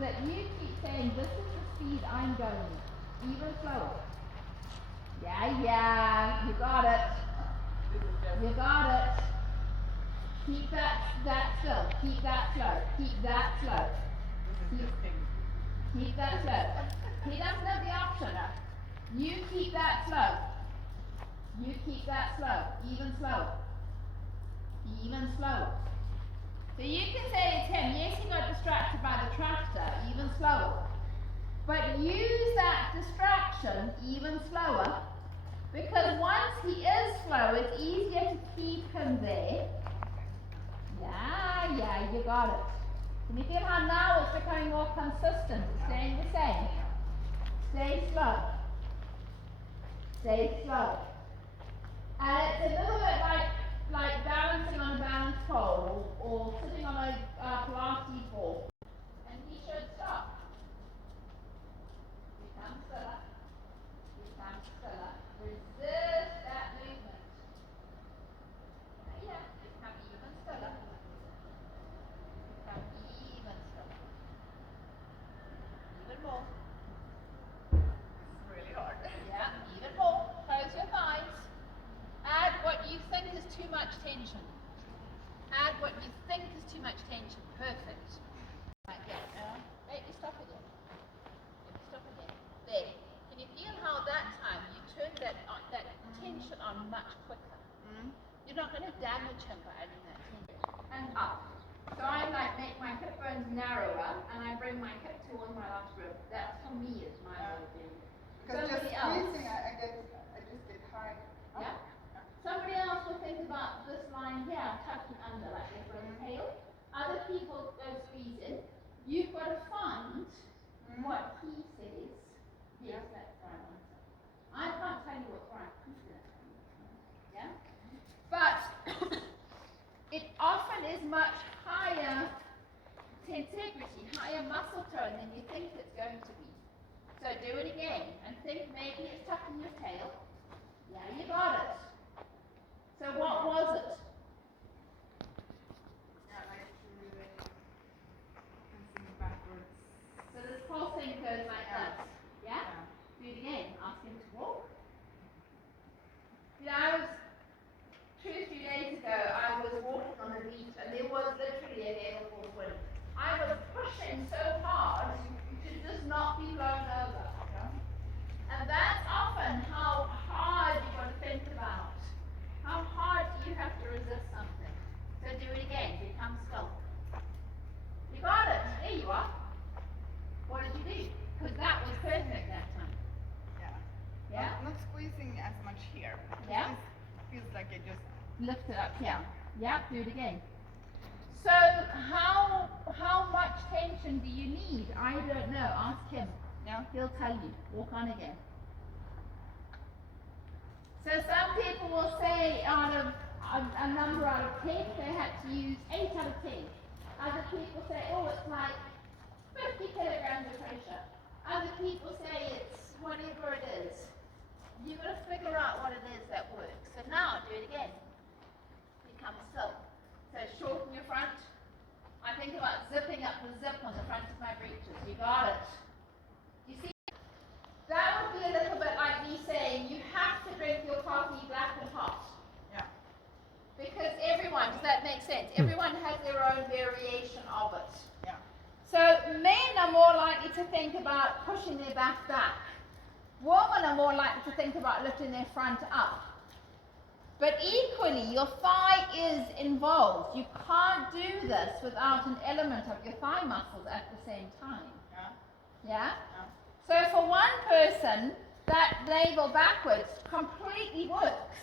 that you keep saying, this is the speed I'm going, even slower. Yeah, you got it. You got it. Keep that slow. Keep that slow. Keep that slow. Keep that slow. He doesn't have the option. You keep that slow. You keep that slow. Even slower. Even slower. So you can say to him, yes, he got distracted by the tractor, even slower. But use that distraction even slower, because once he is slow, it's easier to keep him there. Yeah, you got it. Can you feel how now it's becoming more consistent? It's staying the same. Stay slow. Stay slow. And it's a little bit like balancing on a balance pole or sitting on a Pilates ball. And he should stop. Become stiller. Become stiller. Resist that movement. Yeah, become even stiller. Become even stiller. Even more. It's really hard. Yeah, even more. Close your thighs. Add what you think is too much tension. Add what you think is too much tension. Perfect. Like that. Make me stop again. Make me stop again. There. Can you feel how that time you turned that tension on much quicker? You're not going to damage him by adding that tension. And up. So I make my hip bones narrower and I bring my hip towards my last rib. That for me is my way of doing it. Because just squeezing, I just get high. Yeah. Somebody else will think about this line here, tucking under, like they've got a tail. Other people go squeeze in. You've got to find what he says. Yes, that's the right answer. I can't tell you what's right. He's going to tell you what's right. Yeah? But it often is much higher tensegrity, higher muscle tone than you think it's going to be. So do it again and think maybe it's tucking your tail. Yeah, you got it. So what was it? Yeah, like dancing backwards. So this whole thing goes like this. Yeah? Do it again. Ask him to walk. You know, I was 2 or 3 days ago, I was walking on the beach and there was literally a gale force wind. I was pushing so hard to just not be blown over. And that's often how hard you've got to think about. How hard do you have to resist something? So do it again. Become still. You got it. There you are. What did you do? Because that was perfect that time. Yeah? Not squeezing as much here. Yeah? It feels like it just Lift it up here. Yeah, do it again. So how much tension do you need? I don't know. Ask him. Now he'll tell you. Walk on again. So some people will say out of a number out of 10, they had to use 8 out of 10. Other people say, oh, it's like 50 kilograms of pressure. Other people say it's whatever it is. You've got to figure out what it is that works. So now do it again. Become still. So shorten your front. I think about zipping up the zip on the front of my breeches. You got it. You see? That would be a little bit like me saying you have to drink your coffee black and hot. Yeah. Because everyone, does that make sense? Everyone has their own variation of it. Yeah. So men are more likely to think about pushing their back. Women are more likely to think about lifting their front up. But equally, your thigh is involved. You can't do this without an element of your thigh muscles at the same time. Yeah? So for one person, that navel backwards completely works.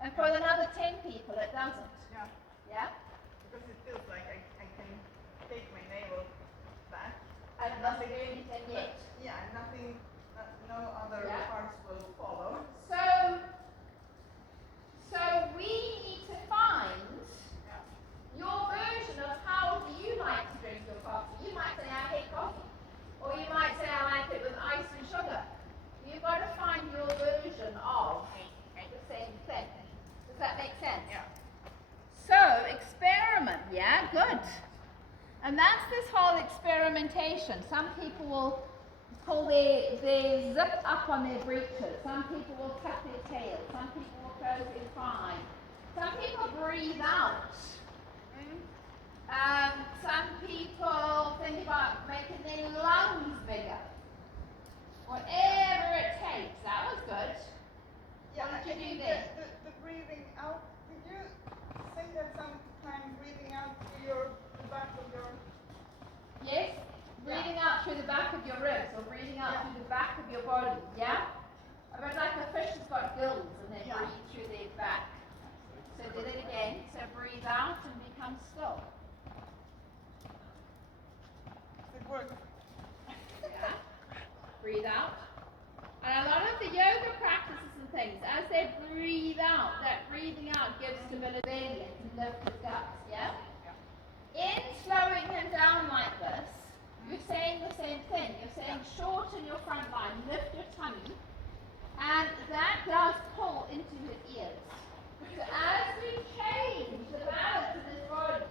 And for another 10 people, it doesn't. Yeah. Yeah? Because it feels like I can take my navel back. And nothing do anything yet. Yeah, nothing, no other parts will follow. So we need to find your version of how do you like to drink your coffee. You might say, I hate coffee. Or you might say, I like it with ice and sugar. You've got to find your version of the same thing. Does that make sense? Yeah. So, experiment, yeah? Good. And that's this whole experimentation. Some people will pull their zip up on their breeches. Some people will cut their tail. Some people will close their thigh. Some people breathe out. Some people think about making their lungs bigger. Whatever it takes. That was good. Yeah, What did you do the, there? the breathing out, did you say that sometimes breathing out through the back of your... Yes? Breathing out through the back of your ribs or breathing out through the back of your body. Yeah? A bit like a fish has got gills and they breathe through their back. So do it again. So breathe out and become still. It works. Yeah? Breathe out. And a lot of the yoga practices and things, as they breathe out, that breathing out gives stability and lift the guts, yeah? In slowing him down like this, you're saying the same thing. You're saying shorten your front line, lift your tummy, and that does pull into his ears. So as we change the balance of his body,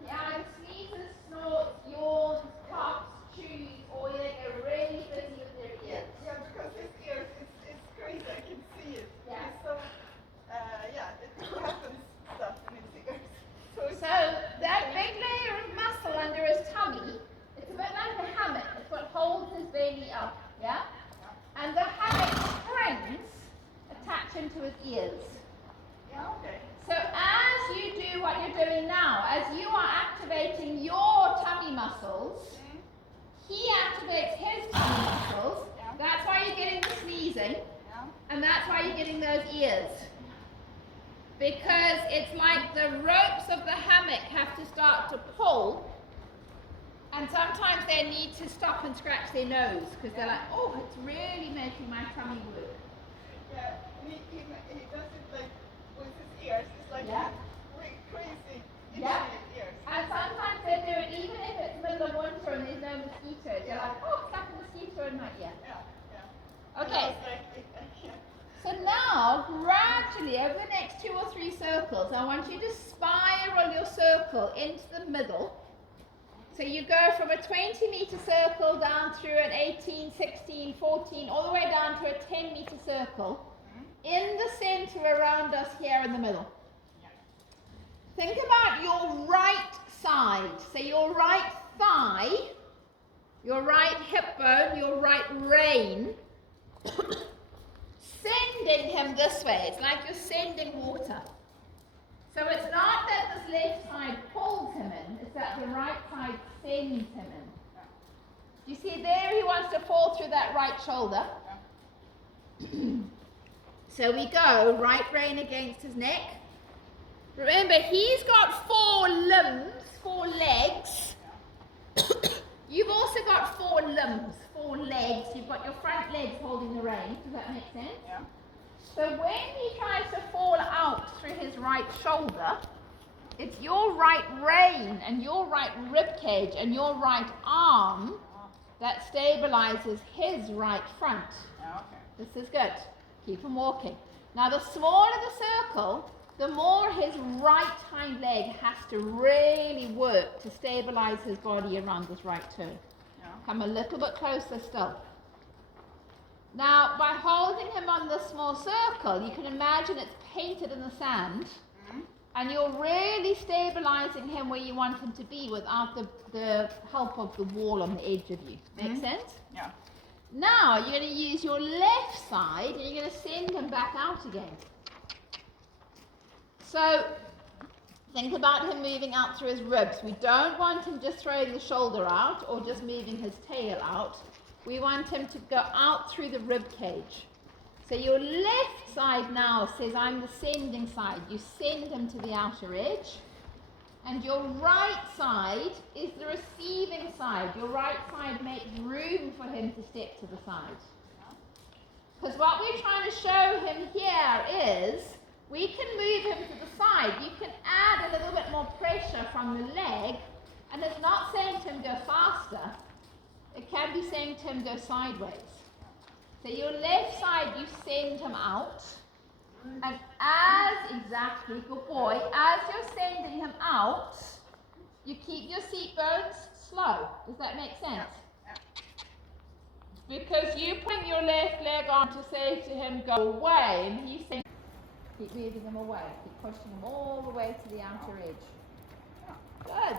he either sneezes, snorts, yawns, coughs, chews, or they go really busy with their ears. Yeah, because his ears, it's crazy, I can see it. Yeah. It's so, it happens stuff in his ears. So that big layer of muscle under his tummy, it's a bit like a hammock. It's what holds his belly up, yeah? And the hammock springs attach him to his ears. Yeah, okay. So as you do what you're doing now, as you are activating your tummy muscles, he activates his tummy muscles. That's why you're getting the sneezing, and that's why you're getting those ears. Because it's like the ropes of the hammock have to start to pull, and sometimes they need to stop and scratch their nose because they're like, oh, it's really making my tummy work. Yeah, he does it like with his ears. It's like crazy itchy ears. And sometimes they do it even if it's middle of winter and there's no mosquitoes. They're like, oh, it's like a mosquito in my ear. Okay. So now, gradually, over the next 2 or 3 circles, I want you to spiral your circle into the middle. So you go from a 20-meter circle down through an 18, 16, 14, all the way down to a 10-meter circle. In the center around us here in the middle. Think about your right side. So your right thigh, your right hip bone, your right rein. Sending him this way. It's like you're sending water. So it's not that this left side pulls him in, it's that the right side sends him in. Do you see there he wants to fall through that right shoulder? So we go, right rein against his neck. Remember, he's got 4 limbs, 4 legs. You've also got 4 limbs, 4 legs. You've got your front legs holding the rein. Does that make sense? Yeah. So when he tries to fall out through his right shoulder, it's your right rein and your right rib cage and your right arm that stabilizes his right front. Yeah, okay. This is good. Keep him walking. Now the smaller the circle, the more his right hind leg has to really work to stabilize his body around this right toe. Yeah. Come a little bit closer still. Now, by holding him on this small circle, you can imagine it's painted in the sand, and you're really stabilizing him where you want him to be without the help of the wall on the edge of you. Make sense? Yeah. Now, you're going to use your left side, and you're going to send him back out again. So, think about him moving out through his ribs. We don't want him just throwing the shoulder out or just moving his tail out. We want him to go out through the rib cage. So your left side now says, I'm the sending side. You send him to the outer edge. And your right side is the receiving side. Your right side makes room for him to step to the side. Because what we're trying to show him here is, we can move him to the side. You can add a little bit more pressure from the leg, and it's not saying to him go faster. It can be saying to him go sideways. So your left side, you send him out, and as, exactly, good boy, as you're sending him out, You keep your seat bones slow. Does that make sense? Yeah. Because you put your left leg on to say to him, go away, and he's saying, keep moving him away. Keep pushing him all the way to the outer edge. Good.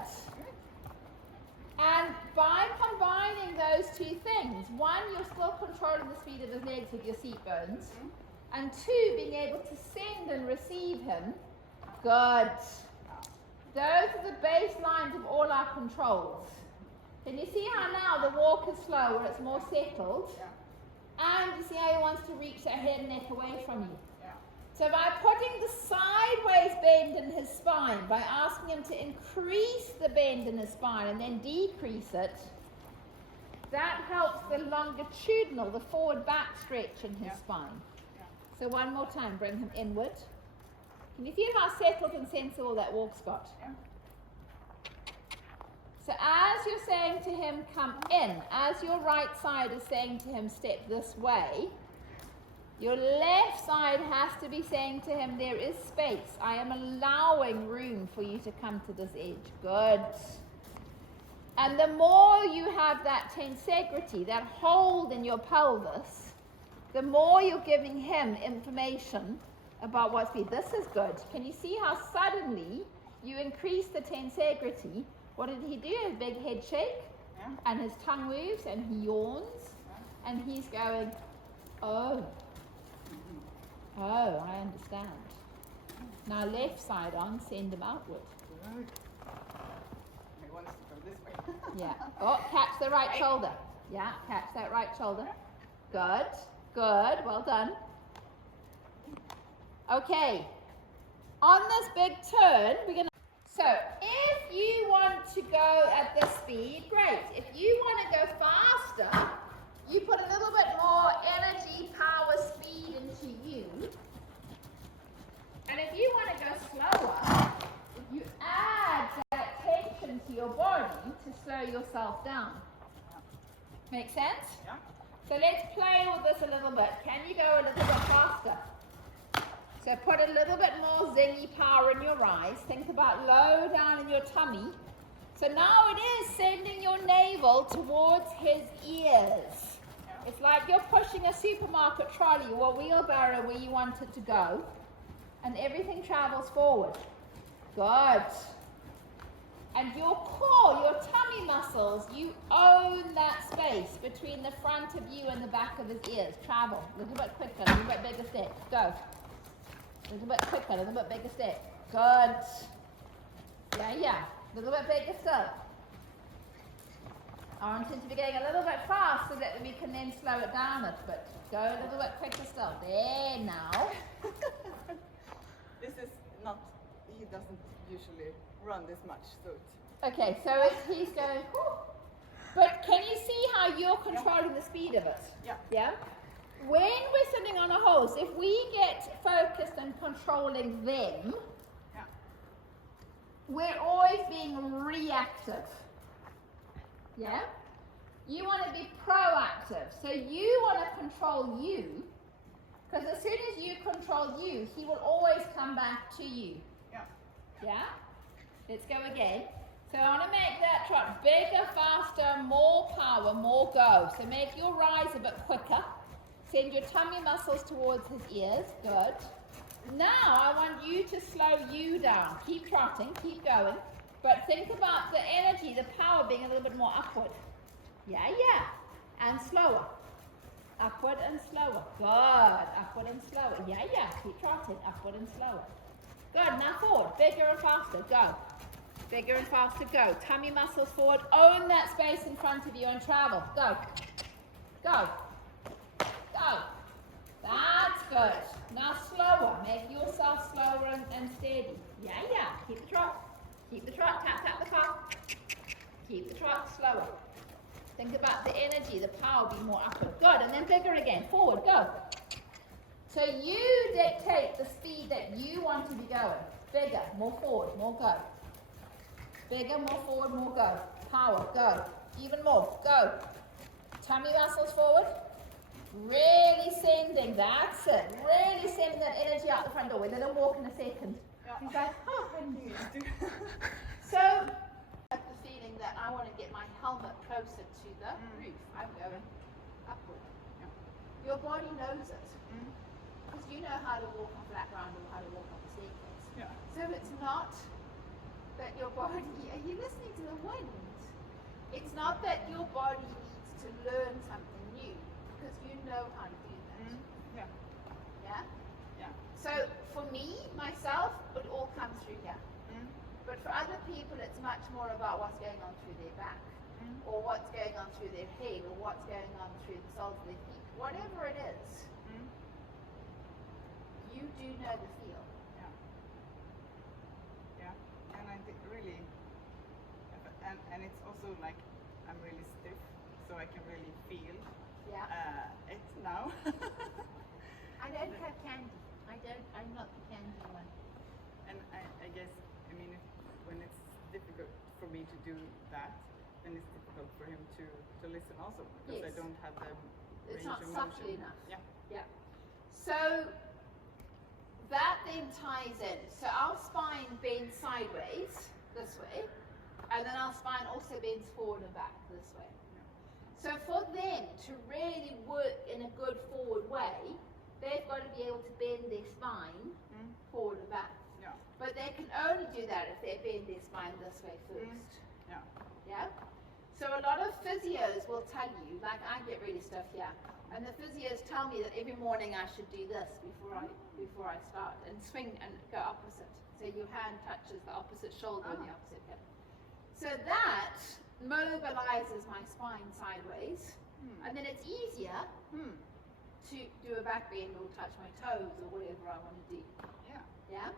And by combining those two things, one, you're still controlling the speed of his legs with your seat bones, and two, being able to send and receive him. Good. Those are the baselines of all our controls. Can you see how now the walk is slower, it's more settled? And you see how he wants to reach that head and neck away from you. So by putting the sideways bend in his spine, by asking him to increase the bend in his spine and then decrease it, that helps the longitudinal, the forward back stretch in his spine. So one more time, bring him inward. Can you feel how settled and sensible that walk's got? So as you're saying to him, come in, as your right side is saying to him, step this way, your left side has to be saying to him, there is space. I am allowing room for you to come to this edge. Good. And the more you have that tensegrity, that hold in your pelvis, the more you're giving him information about what speed. This is good. Can you see how suddenly you increase the tensegrity? What did he do? His big head shake, and his tongue moves, and he yawns, and he's going, oh. Oh, I understand. Now left side on, send him outward. Good. He wants to go this way. Yeah. Oh, catch the right shoulder. Yeah, catch that right shoulder. Good. Good. Well done. Okay. On this big turn, we're going to... So, if you want to go at this speed, great. If you want to go faster, you put a little bit more energy, power, speed into you. And if you want to go slower, you add that tension to your body to slow yourself down. Make sense? Yeah. So let's play with this a little bit. Can you go a little bit faster? So put a little bit more zingy power in your eyes. Think about low down in your tummy. So now it is sending your navel towards his ears. It's like you're pushing a supermarket trolley or a wheelbarrow where you want it to go. And everything travels forward. Good. And your core, your tummy muscles, you own that space between the front of you and the back of his ears. Travel. A little bit quicker, a little bit bigger step. Go. A little bit quicker, a little bit bigger step. Good. Yeah. A little bit bigger still. I want it to be going a little bit fast so that we can then slow it down a little bit. Go a little bit quicker still. There now. This is not, he doesn't usually run this much, so it's... Okay, so he's going, whew. But can you see how you're controlling the speed of it? Yeah? When we're sitting on a horse, if we get focused on controlling them, we're always being reactive. Yeah? You want to be proactive. So you want to control you, because as soon as you control you, he will always come back to you. Yeah? Let's go again. So I want to make that trot bigger, faster, more power, more go. So make your rise a bit quicker. Send your tummy muscles towards his ears. Good. Now I want you to slow you down. Keep trotting, keep going. But think about the energy, the power being a little bit more upward. Yeah. And slower. Upward and slower. Good. Upward and slower. Yeah. Keep trotting. Upward and slower. Good. Now forward. Bigger and faster. Go. Bigger and faster. Go. Tummy muscles forward. Own that space in front of you and travel. Go. Go. That's good. Now slower. Make yourself slower and steady. Yeah. Keep the trot. Keep the trot. Tap the car. Keep the trot slower. Think about the energy, the power being more upward. Good. And then bigger again. Forward. Go. So you dictate the speed that you want to be going. Bigger. More forward. More go. Bigger. More forward. More go. Power. Go. Even more. Go. Tummy muscles forward. Really sending, that's it. Really sending that energy out the front door. We'll let him walk in a second. He's like, oh, I didn't do that. So closer to the roof. I'm going upward. Yeah. Your body knows it. Mm. Because you know how to walk on flat ground or how to walk up the staircase. Yeah. So it's not that your body, are you listening to the wind? It's not that your body needs to learn something new, because you know how to do that. Mm. Yeah. Yeah? Yeah. So for me, myself, it all comes through here. Mm. But for other people, it's much more about what's going on through their back, or what's going on through their head, or what's going on through the soles of their feet. Whatever it is, you do know the feel. Yeah. Yeah. And I think really, and it's also like I'm really stiff, so I can really feel it now. I don't have candy. I'm not the candy one. And I guess, I mean, when it's difficult for me to do that, then it's difficult for him to listen also, because I Yes. don't have the It's range not of subtle motion. enough. Yeah. Yeah. So that then ties in. So our spine bends sideways this way, and then our spine also bends forward and back this way. So for them to really work in a good forward way, they've got to be able to bend their spine forward and back. Yeah. But they can only do that if they bend their spine this way first. Yeah. Yeah? So a lot of physios will tell you, like I get really stiff here, and the physios tell me that every morning I should do this before I start, and swing and go opposite. So your hand touches the opposite shoulder and the opposite hip. So that mobilizes my spine sideways, and then it's easier to do a back bend or touch my toes or whatever I want to do. Yeah. Yeah?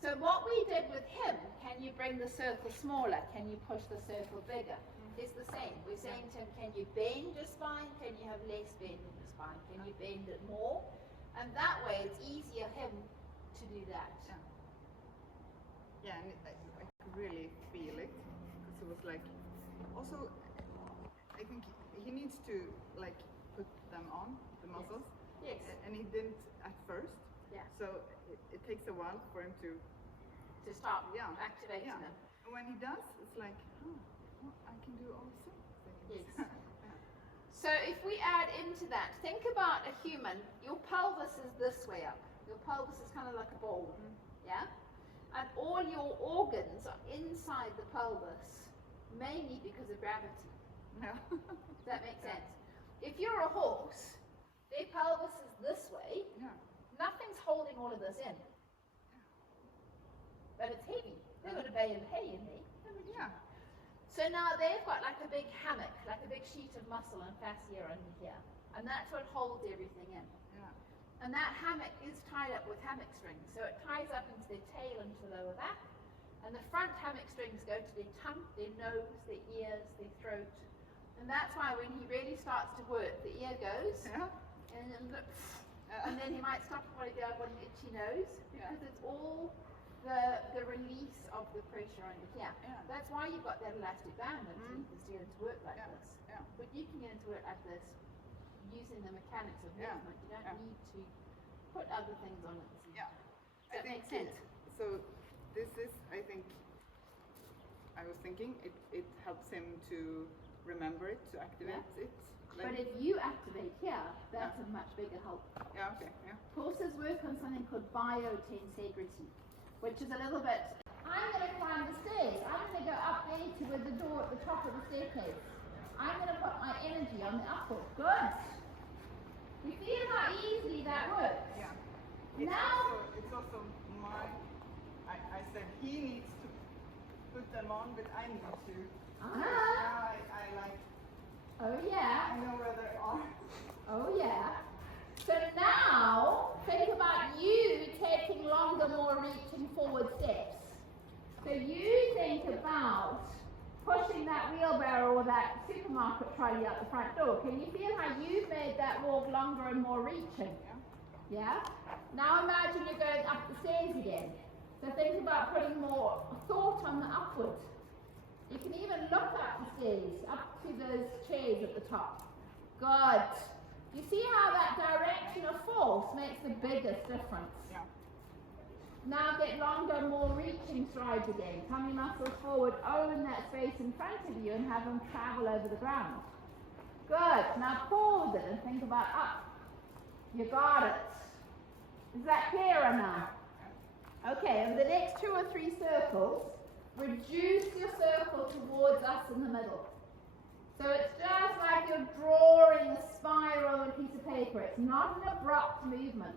So what we did with him, can you bring the circle smaller? Can you push the circle bigger? It's the same. We're saying to him, can you bend your spine? Can you have less bend in the spine? Can you bend it more? And that way it's easier him to do that. Yeah, and I could really feel it, because it was like, also, I think he needs to like put them on, the muscles. Yes. And he didn't at first. Yeah. So it takes a while for him to start Yeah. activating them. And when he does, it's like, I can do also things. Yes. So if we add into that, think about a human. Your pelvis is this way up. Your pelvis is kind of like a ball. Yeah? And all your organs are inside the pelvis, mainly because of gravity. Yeah. Does that make sense? If you're a horse, their pelvis is this way. Yeah. Nothing's holding all of this in. But it's heavy. They've got a bale of hay in there. Yeah. So now they've got like a big hammock, like a big sheet of muscle and fascia under here. And that's what holds everything in. Yeah. And that hammock is tied up with hammock strings. So it ties up into their tail and to the lower back. And the front hammock strings go to their tongue, their nose, their ears, their throat. And that's why when he really starts to work, the ear goes, and then he might stop while he got an itchy nose, because it's all the release of the pressure under here. Yeah. That's why you've got that elastic band underneath to get into work like this. Yeah. But you can get into it like this using the mechanics of movement. You don't need to put other things on it. Yeah. Does that make sense? So this is, I think, I was thinking, it helps him to remember it, to activate it. But if you activate here, that's a much bigger help. Yeah, okay, yeah. Horses work on something called biotensegrity, which is a little bit, I'm going to climb the stairs. I'm going to go up there to where the door at the top of the staircase. I'm going to put my energy on the upward. Good. You feel how easily that works? Yeah. It's also my, I said he needs to put them on, but I need to. I like, oh yeah. I know where they are. Oh yeah. So now, think about you taking longer, more reaching forward steps. So you think about pushing that wheelbarrow or that supermarket trolley out the front door. Can you feel how you've made that walk longer and more reaching? Yeah? Now imagine you're going up the stairs again. So think about putting more thought on the upward. You can even look up the stairs, up to those chairs at the top. Good. You see how that direction of force makes the biggest difference? Yeah. Now get longer, more reaching strides again. Tummy muscles forward, own that space in front of you and have them travel over the ground. Good. Now pause it and think about up. You got it. Is that clearer now? Okay, over the next 2 or 3 circles, reduce your circle towards us in the middle. So it's just like you're drawing a spiral on a piece of paper. It's not an abrupt movement.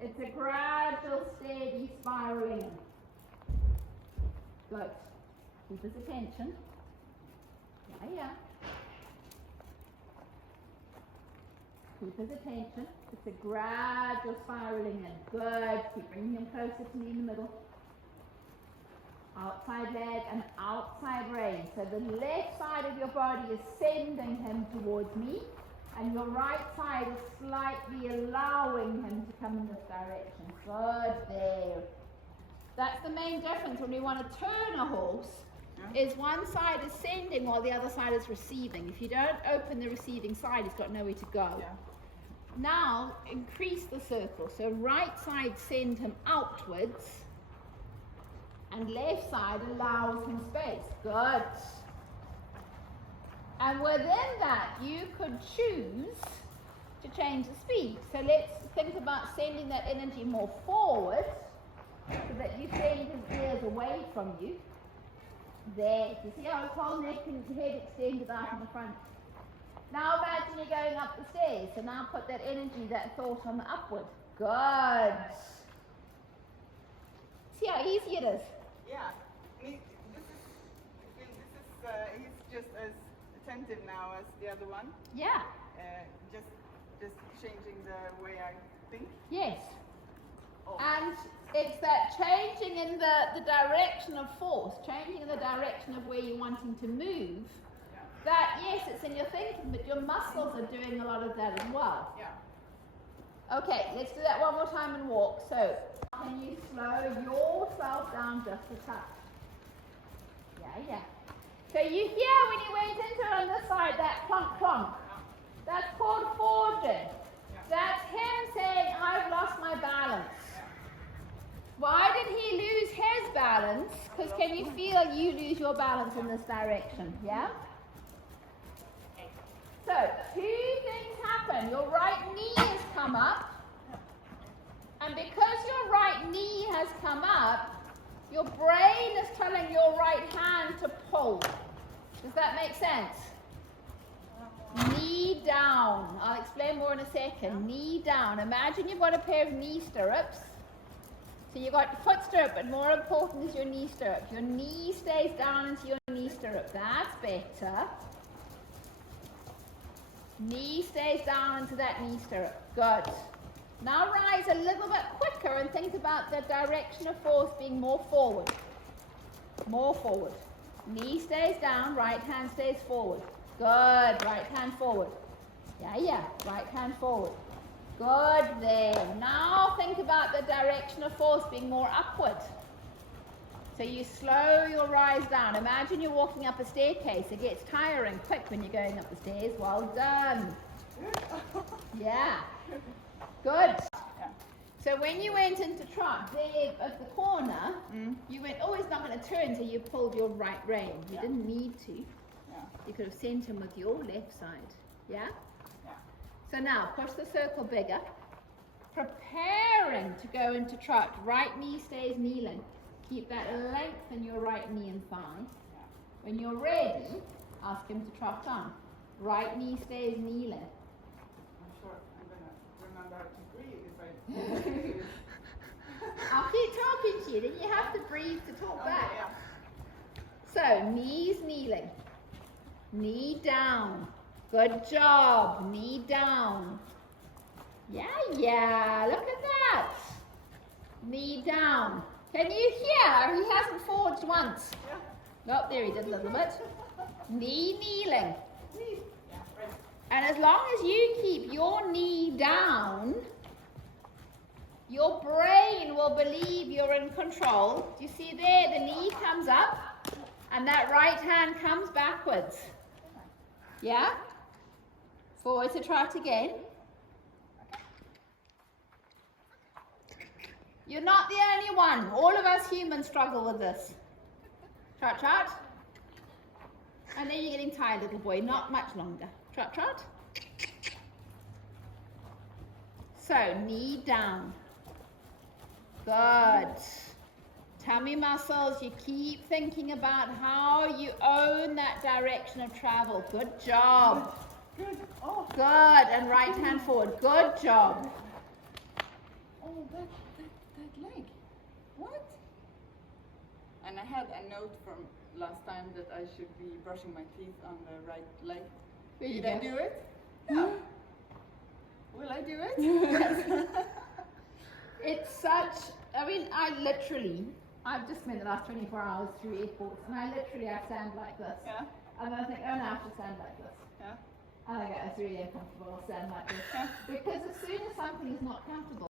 It's a gradual, steady spiraling. Good. Keep his attention. Yeah. Keep his attention. It's a gradual spiraling in. Good. Keep bringing him closer to me in the middle. Outside leg and outside rein. So the left side of your body is sending him towards me, and your right side is slightly allowing him to come in this direction. Good, there. That's the main difference when we want to turn a horse, is one side is sending while the other side is receiving. If you don't open the receiving side, he's got nowhere to go. Yeah. Now, increase the circle. So right side send him outwards, and left side allows him space. Good. And within that, you could choose to change the speed. So let's think about sending that energy more forward, so that you send his ears away from you. There. You see how his whole neck and his head extended out in the front. Now imagine you're going up the stairs. So now put that energy, that thought on the upward. Good. See how easy it is? Yeah. He's just as attentive now as the other one. Yeah. Just changing the way I think. Yes. Oh. And it's that changing in the direction of force, changing in the direction of where you're wanting to move. Yeah. That, yes, it's in your thinking, but your muscles are doing a lot of that as well. Yeah. Okay, let's do that one more time and walk. So, can you slow yourself down just a touch? Yeah. So you hear when you went into it on this side, that clunk clunk. That's called forging. That's him saying, I've lost my balance. Why did he lose his balance? Because can you feel you lose your balance in this direction? Yeah? So, 2 things happen. Your right knee has come up. And because your right knee has come up, your brain is telling your right hand to pull. Does that make sense? Knee down. I'll explain more in a second. Knee down. Imagine you've got a pair of knee stirrups. So you've got foot stirrup, but more important is your knee stirrup. Your knee stays down into your knee stirrup. That's better. Knee stays down into that knee stirrup. Good. Now rise a little bit quicker and think about the direction of force being more forward. More forward. Knee stays down, right hand stays forward. Good. Right hand forward. Yeah. Right hand forward. Good there. Now think about the direction of force being more upward. So you slow your rise down. Imagine you're walking up a staircase. It gets tiring quick when you're going up the stairs. Well done. Yeah. Good. So when you went into trot there at the corner, you went, oh, he's not going to turn, so you pulled your right rein. You didn't need to. You could have sent him with your left side. Yeah? So now, push the circle bigger. Preparing to go into trot. Right knee stays kneeling. Keep that length in your right knee and thigh. When you're ready, ask him to trot on. Right knee stays kneeling. I'm sure I'm going to remember how to breathe if I... I'll keep talking to you, then you have to breathe to talk back. So, knees kneeling. Knee down. Good job. Knee down. Yeah. Look at that. Knee down. Can you hear? He hasn't forged once. Oh, there he did a little bit. Knee kneeling. And as long as you keep your knee down, your brain will believe you're in control. Do you see there? The knee comes up and that right hand comes backwards. Yeah? Forward to trot again. You're not the only one. All of us humans struggle with this. Trot, trot. I know you're getting tired, little boy. Not much longer. Trot, trot. So, knee down. Good. Tummy muscles, you keep thinking about how you own that direction of travel. Good job. Good. Oh, Good. And right hand forward. Good job. oh, that leg. What? And I had a note from last time that I should be brushing my teeth on the right leg. There you Did I go. do it? No. Will I do it? It's such, I've just spent the last 24 hours through airports, and I stand like this. Yeah. And I think, oh no, I should stand like this. Yeah. And I go, it's really uncomfortable, I'll stand like this. Yeah. Because as soon as something is not comfortable,